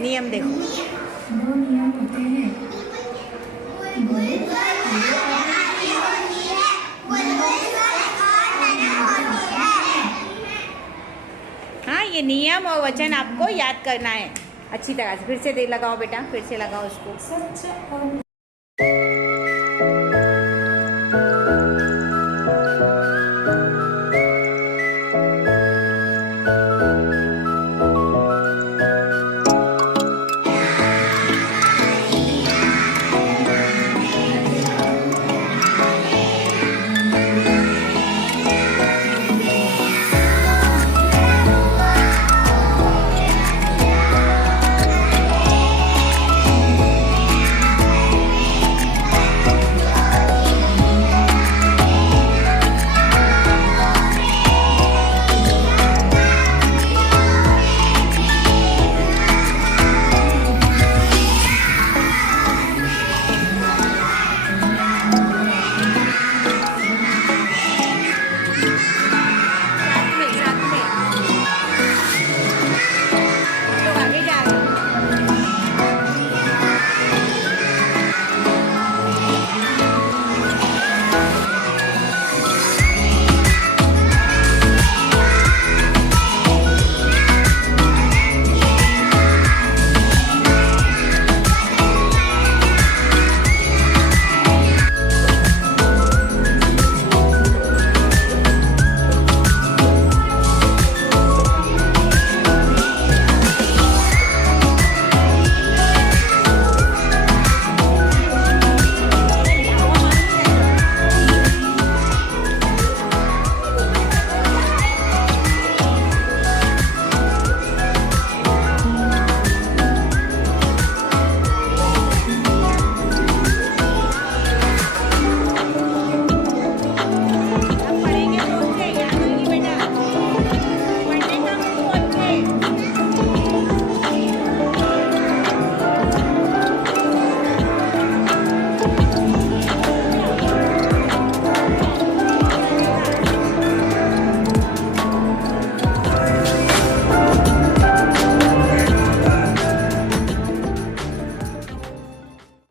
नियम देखो। दो नियम होते हैं। हाँ, ये नियम और वचन आपको याद करना है अच्छी तरह से। फिर से दे लगाओ बेटा, फिर से लगाओ उसको। सच और